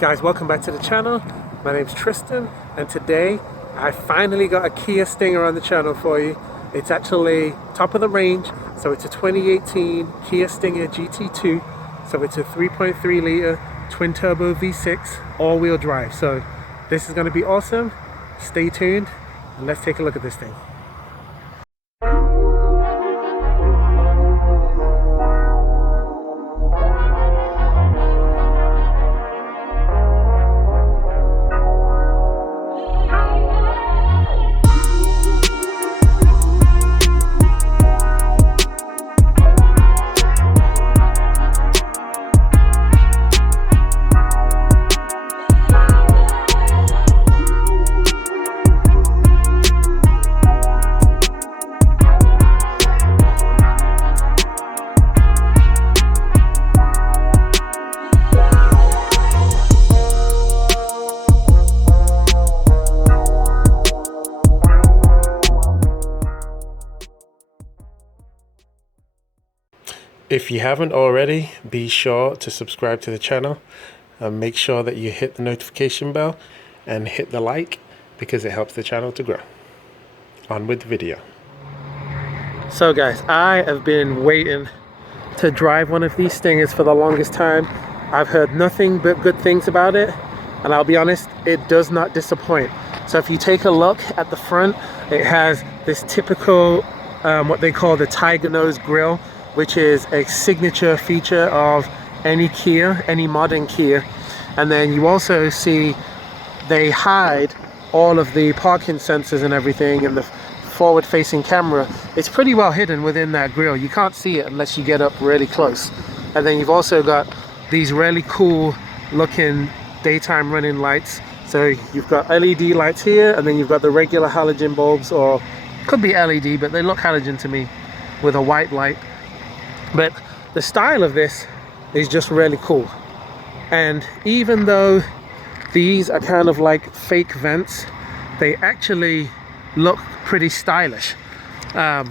Guys, welcome back to the channel. My name's Tristan, and today I finally got a Kia Stinger on the channel for you. It's actually top of the range, so it's a 2018 Kia Stinger GT2. So it's a 3.3 liter twin turbo V6 all-wheel drive. So this is going to be awesome. Stay tuned and let's take a look at this thing. If you haven't already, be sure to subscribe to the channel and make sure that you hit the notification bell and hit the like because it helps the channel to grow. On with the video. So guys, I have been waiting to drive one of these Stingers for the longest time. I've heard nothing but good things about it, and I'll be honest, it does not disappoint. So if you take a look at the front, it has this typical what they call the tiger nose grille, which is a signature feature of any Kia, any modern Kia. And then you also see they hide all of the parking sensors and everything, and the forward facing camera. It's pretty well hidden within that grille. You can't see it unless you get up really close. And then you've also got these really cool looking daytime running lights. So you've got LED lights here, and then you've got the regular halogen bulbs, or could be LED, but they look halogen to me, with a white light. But the style of this is just really cool. And even though these are kind of like fake vents, they actually look pretty stylish. I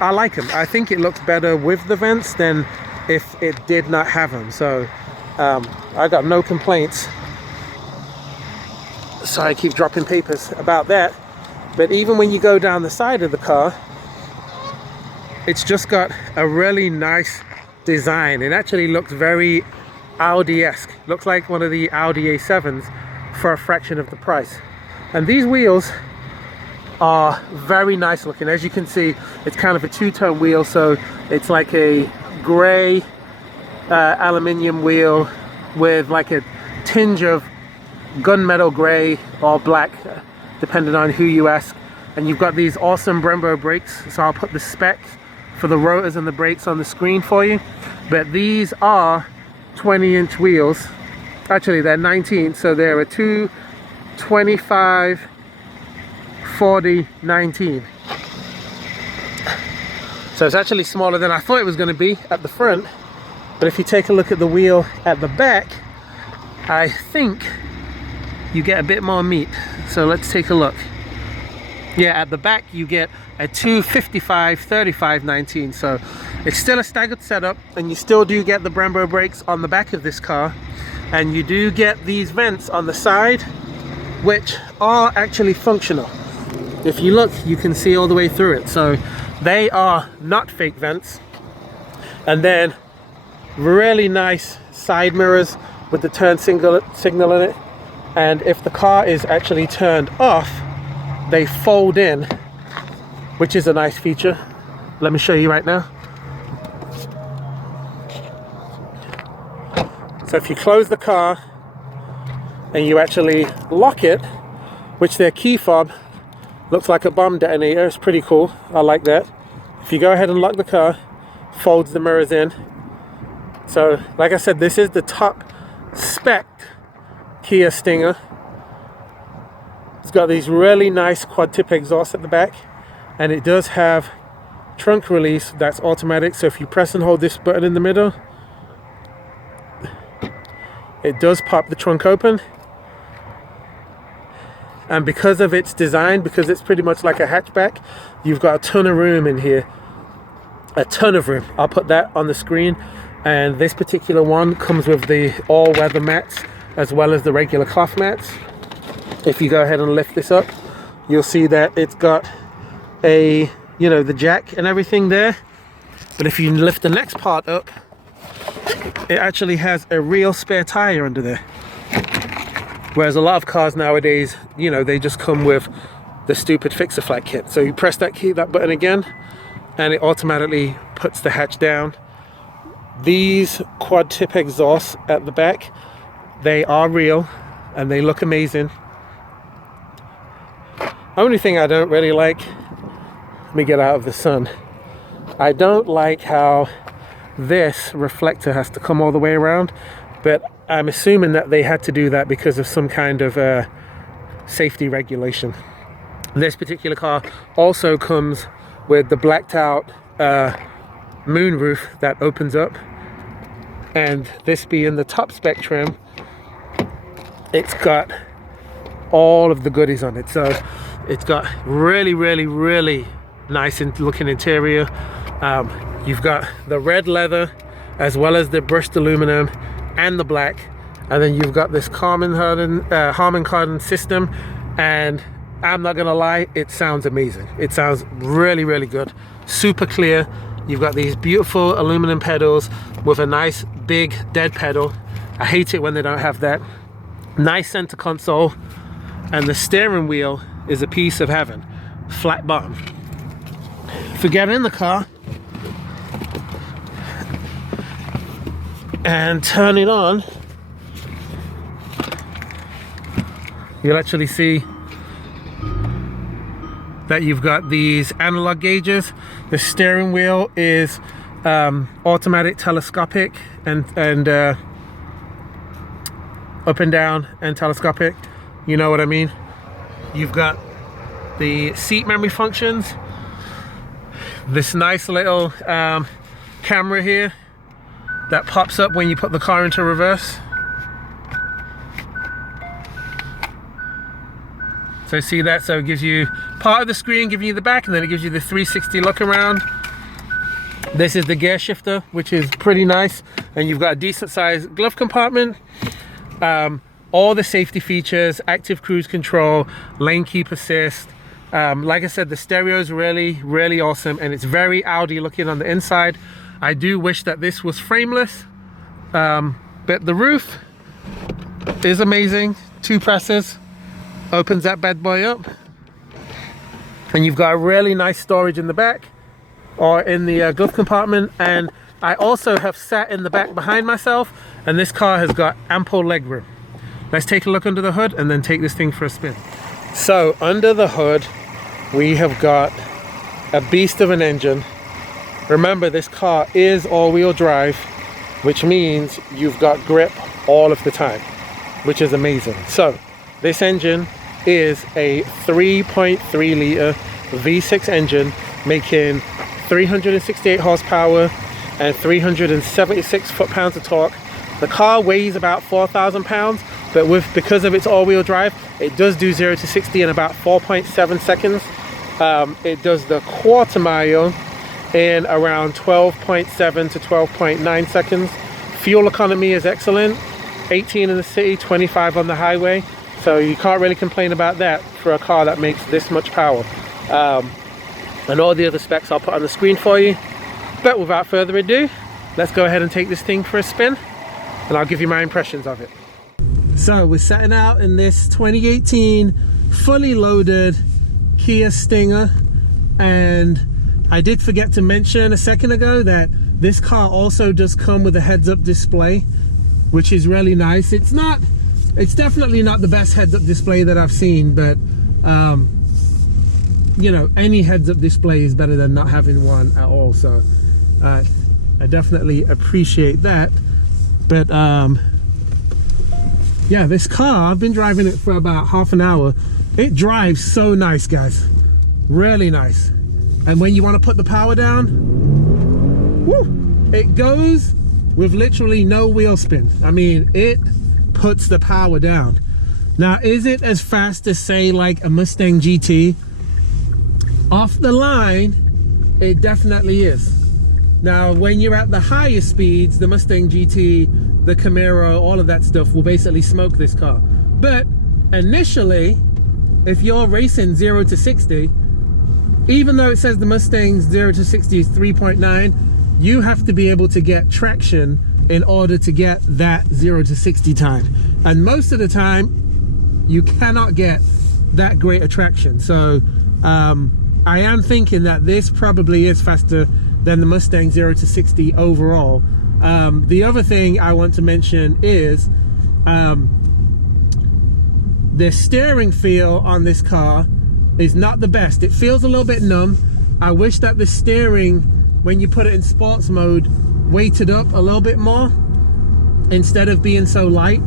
like them. I think it looks better with the vents than if it did not have them. So I got no complaints. Sorry, I keep dropping papers about that. But even when you go down the side of the car, it's just got a really nice design. It actually looks very Audi-esque. Looks like one of the Audi A7s for a fraction of the price. And these wheels are very nice looking. As you can see, it's kind of a two-tone wheel, so it's like a gray aluminium wheel with like a tinge of gunmetal gray or black, depending on who you ask. And you've got these awesome Brembo brakes, so I'll put the specs for the rotors and the brakes on the screen for you. But these are 20-inch wheels. Actually, they're 19, so they're a 2, 25, 40, 19. So it's actually smaller than I thought it was going to be at the front. But if you take a look at the wheel at the back, I think you get a bit more meat. So let's take a look. Yeah, at the back you get a 255 35 19, so it's still a staggered setup, and you still do get the Brembo brakes on the back of this car, and you do get these vents on the side which are actually functional. If you look, you can see all the way through it, so they are not fake vents. And then really nice side mirrors with the turn signal in it, and if the car is actually turned off, they fold in, which is a nice feature. Let me show you right now. So if you close the car and you actually lock it, which their key fob looks like a bomb detonator, it's pretty cool. I like that. If you go ahead and lock the car, folds the mirrors in. So like I said, this is the top spec Kia Stinger. It's got these really nice quad tip exhausts at the back, and it does have trunk release that's automatic. So if you press and hold this button in the middle, it does pop the trunk open. And because of its design, because it's pretty much like a hatchback, you've got a ton of room in here. A ton of room. I'll put that on the screen. And this particular one comes with the all-weather mats as well as the regular cloth mats. If you go ahead and lift this up, you'll see that it's got a, you know, the jack and everything there. But if you lift the next part up, it actually has a real spare tire under there. Whereas a lot of cars nowadays, you know, they just come with the stupid fixer flat kit. So you press that button again, and it automatically puts the hatch down. These quad tip exhausts at the back, they are real and they look amazing. Only thing I don't really like, let me get out of the sun. I don't like how this reflector has to come all the way around, but I'm assuming that they had to do that because of some kind of safety regulation. This particular car also comes with the blacked out moon roof that opens up, and this being the top spec trim, it's got all of the goodies on it. So it's got really nice looking interior. You've got the red leather as well as the brushed aluminum and the black, and then you've got this Harman Kardon system, and I'm not gonna lie, it sounds amazing. It sounds really good, super clear. You've got these beautiful aluminum pedals with a nice big dead pedal. I hate it when they don't have that. Nice center console, and the steering wheel is a piece of heaven. Flat bottom. If we get in the car and turn it on, you'll actually see that you've got these analog gauges. The steering wheel is automatic telescopic and up and down and telescopic, you know what I mean. You've got the seat memory functions, this nice little camera here that pops up when you put the car into reverse. So see that? So it gives you part of the screen, giving you the back, and then it gives you the 360 look around. This is the gear shifter, which is pretty nice, and you've got a decent sized glove compartment. All the safety features, active cruise control, lane keep assist. Like I said, the stereo is really awesome, and it's very AUDI looking on the inside. I do wish that this was frameless, but the roof is amazing. 2 presses, opens that bad boy up, and you've got a really nice storage in the back or in the glove compartment. And I also have sat in the back behind myself, and this car has got ample leg room. Let's take a look under the hood and then take this thing for a spin. So under the hood, we have got a beast of an engine. Remember, this car is all-wheel drive, which means you've got grip all of the time, which is amazing. So this engine is a 3.3 liter V6 engine, making 368 horsepower and 376 foot-pounds of torque. The car weighs about 4,000 pounds, but because of its all-wheel drive, it does do 0 to 60 in about 4.7 seconds. It does the quarter mile in around 12.7 to 12.9 seconds. Fuel economy is excellent, 18 in the city, 25 on the highway. So you can't really complain about that for a car that makes this much power. And all the other specs I'll put on the screen for you. But without further ado, let's go ahead and take this thing for a spin, and I'll give you my impressions of it. So we're setting out in this 2018 fully loaded Kia Stinger, and I did forget to mention a second ago that this car also does come with a heads-up display, which is really nice. It's definitely not the best heads-up display that I've seen, but you know, any heads-up display is better than not having one at all. So I definitely appreciate that. But yeah, this car, I've been driving it for about half an hour. It drives so nice, guys, really nice. And when you want to put the power down, woo, it goes with literally no wheel spin. I mean, it puts the power down. Now, is it as fast as, say, like a Mustang GT? Off the line, it definitely is. Now, when you're at the higher speeds, the Mustang GT, the Camaro, all of that stuff will basically smoke this car. But initially, if you're racing 0 to 60, even though it says the Mustang's 0 to 60 is 3.9, you have to be able to get traction in order to get that 0 to 60 time. And most of the time, you cannot get that great a traction. So I am thinking that this probably is faster than the Mustang 0 to 60 overall. The other thing I want to mention is the steering feel on this car is not the best. It feels a little bit numb. I wish that the steering, when you put it in sports mode, weighted up a little bit more instead of being so light.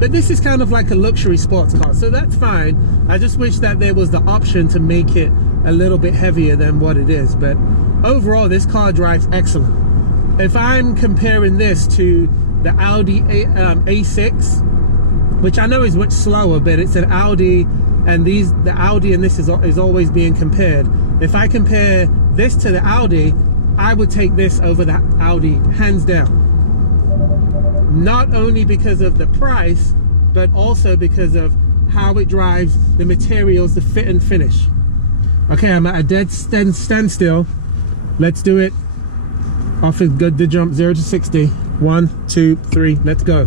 But this is kind of like a luxury sports car, so that's fine. I just wish that there was the option to make it a little bit heavier than what it is. But overall, this car drives excellent. If I'm comparing this to the Audi A6, which I know is much slower, but it's an Audi, and the Audi and this is always being compared. If I compare this to the Audi, I would take this over the Audi hands down. Not only because of the price, but also because of how it drives, the materials, the fit and finish. Okay, I'm at a dead standstill. Let's do it. Off is good, the jump, 0 to 60. 1, 2, 3, let's go.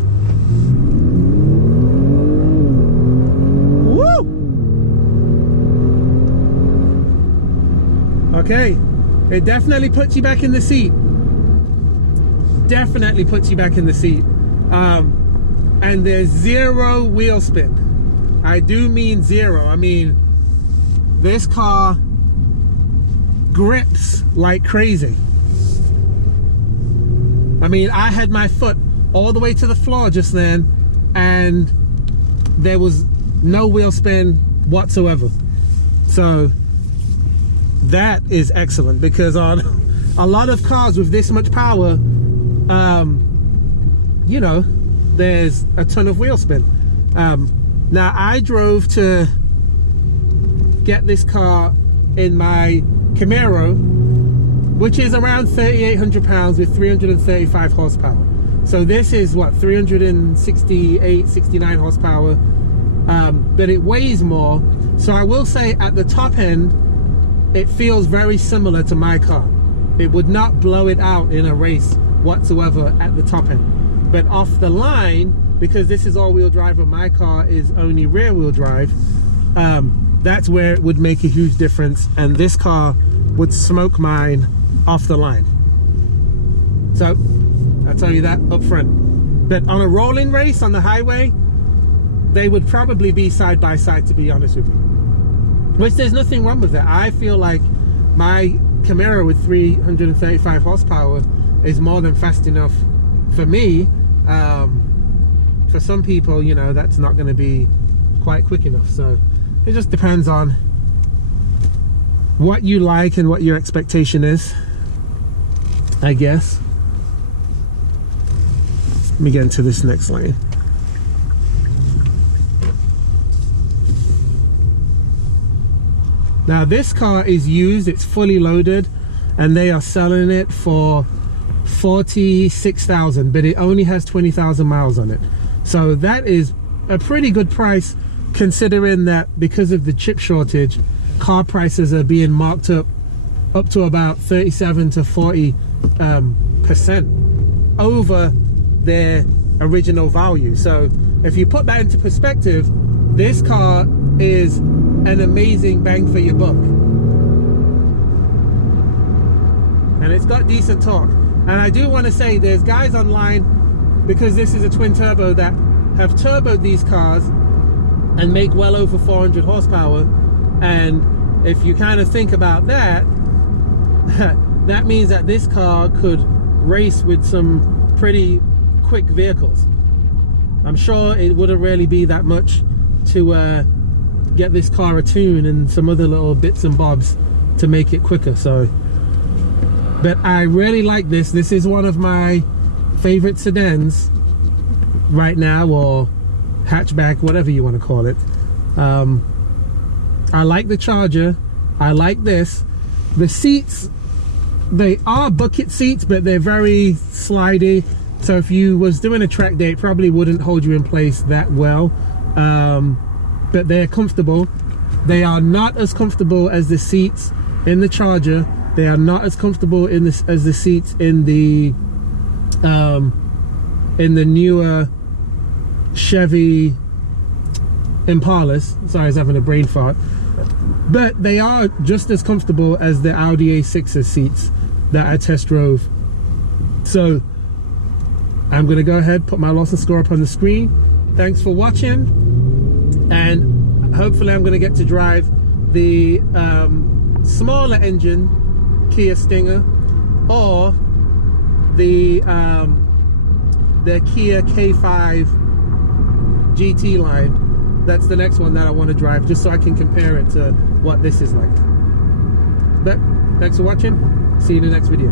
Woo! Okay, it definitely puts you back in the seat. Definitely puts you back in the seat. And there's 0 wheel spin. I do mean 0. I mean, this car grips like crazy. I mean, I had my foot all the way to the floor just then, and there was no wheel spin whatsoever. So that is excellent, because on a lot of cars with this much power, you know, there's a ton of wheel spin. Now, I drove to get this car in my Camaro, which is around 3,800 pounds with 335 horsepower. So this is what, 368, 69 horsepower, but it weighs more. So I will say at the top end, it feels very similar to my car. It would not blow it out in a race whatsoever at the top end. But off the line, because this is all-wheel drive and my car is only rear-wheel drive, that's where it would make a huge difference, and this car would smoke mine off the line. So I'll tell you that up front. But on a rolling race on the highway, they would probably be side by side, to be honest with you. Which there's nothing wrong with it. I feel like my Camaro with 335 horsepower is more than fast enough for me. For some people, you know, that's not going to be quite quick enough. So it just depends on what you like and what your expectation is, I guess. Let me get into this next lane. Now this car is used, it's fully loaded, and they are selling it for $46,000, but it only has 20,000 miles on it. So that is a pretty good price, considering that because of the chip shortage, car prices are being marked up to about 37 to 40% over their original value. So if you put that into perspective, this car is an amazing bang for your buck, and it's got decent torque. And I do want to say, there's guys online, because this is a twin turbo, that have turboed these cars and make well over 400 horsepower. And if you kind of think about that, that means that this car could race with some pretty quick vehicles. I'm sure it wouldn't really be that much to get this car a tune and some other little bits and bobs to make it quicker. So, but I really like this. This is one of my favorite sedans right now, or hatchback, whatever you want to call it. I like the Charger. I like this. The seats They are bucket seats, but they're very slidey. So if you was doing a track day, it probably wouldn't hold you in place that well. But they're comfortable. They are not as comfortable as the seats in the Charger. They are not as comfortable in this as the seats in the newer Chevy Impalas. Sorry, I was having a brain fart. But they are just as comfortable as the Audi A6's seats that I test drove. So I'm gonna go ahead, put my Lawson score up on the screen. Thanks for watching, and hopefully I'm gonna get to drive the smaller engine Kia Stinger or the Kia K5 GT line. That's the next one that I want to drive, just so I can compare it to what this is like. But thanks for watching. See you in the next video.